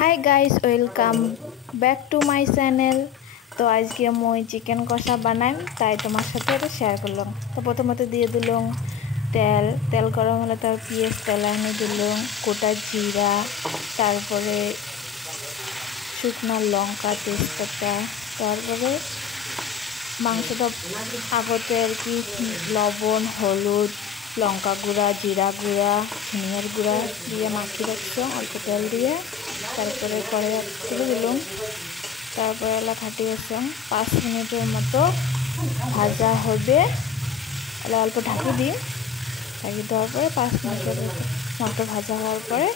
Hi guys welcome back to my channel. তো আজকে মই চিকেন কষা বানাইম, তাই তোমার সাথে এটা শেয়ার করলাম। তো প্রথমত দিয়ে দিলাম তেল গরম হলে তার পেঁয়াজ তেলানি দিলাম, গোটা জিরা, তারপরে শুকনো লঙ্কা, তেজপাতা, তারপরে মাংসটা আগতে আর কি লবণ, হলুদ, লঙ্কা গুঁড়া, জিরা গুঁড়া, ধনিয়ার গুঁড়া দিয়ে মাখিয়ে রাখছো অল্প তেল দিয়ে। তারপরে কড়াই তুলে দিলাম, তারপরে এলা খাটিয়ে 5 মিনিটের মতো ভাজা হবে। এলা অল্প ঢাকি দিই, ঢাকি দেওয়ার পরে 5 মিনিটের মতো ভাজা হওয়ার পরে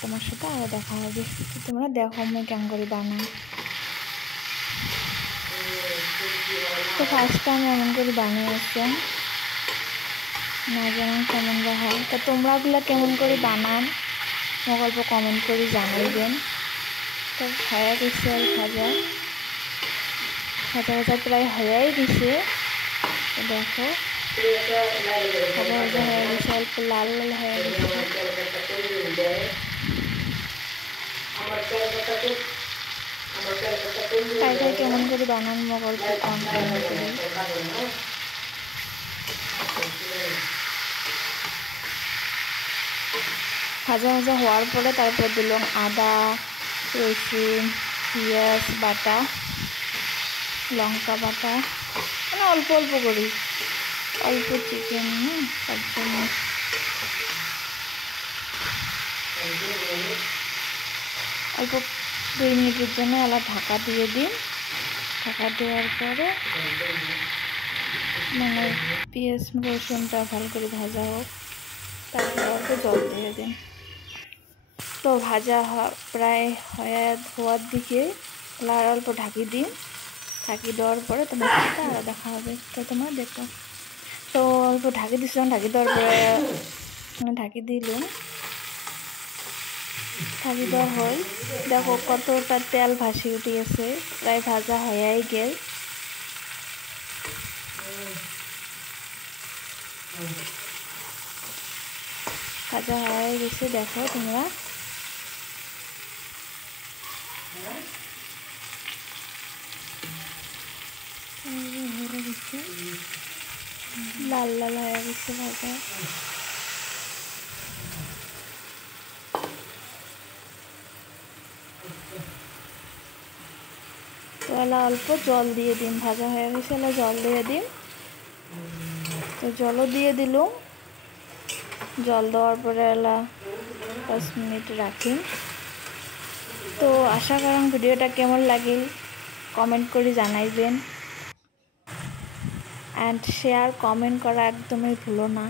তোমার সাথে আরও দেখা হবে। তোমরা দেখো আমি কেমন করে বানাই। তো ফার্স্ট টাইম এমন করে বানিয়ে আসছেন না, যেমন কেমন হয়। তা তোমরাগুলো কেমন করে বানান মোক অল্প কমেন্ট করে জানাইবেন। তো হয়ে গেছে আর ভাজা প্রায় হয়েই গেছে। তো দেখো ভাজা হয়ে গেছে, অল্প লাল লাল হয়ে গেছে। কাই কেমন করে বানান মোক অল্প কমেন্ট করি। ভাজা হওয়ার পরে তারপর দিলাম আদা, রসুন, পেঁয়াজ বাটা, লঙ্কা বাটা, মানে অল্প অল্প করি, অল্প চিকেন তার জন্য। অল্প 2 মিনিটের জন্য এলা ঢাকা দিয়ে দিন। ঢাকা দেওয়ার পরে মানে পেঁয়াজ রসুনটা ভালো করে ভাজা হোক, তারপরে অল্প জল দিয়ে দিন। তো ভাজা প্রায় হওয়ার দিকে আর অল্প ঢাকি দিন। ঢাকি দেওয়ার পরে তোমার সাথে আরও দেখা হবে। তো তোমরা দেখো। তো অল্প ঢাকি দিছিলাম, ঢাকি দেওয়ার পরে ঢাকি দিলাম, ঢাকি দেওয়া হয়। দেখো কতটা তেল ভাসি উঠিয়েছে, প্রায় ভাজা হয়েই গেল। ভাজা হয়ে গেছে, দেখো তোমরা। লাল লাল হয়ে গেছে ভাজা। তো এলা অল্প জল দিয়ে দিন, ভাজা হয়ে গেছে, এলা জল দিয়ে দিন। তো জলও দিয়ে দিলাম। জল দেওয়ার পরে এলা 5 মিনিট রাখি। তো আশা করেন ভিডিওটা কেমন লাগিল কমেন্ট করে জানাইবেন, অ্যান্ড শেয়ার কমেন্ট করা একদমই ভুলো না।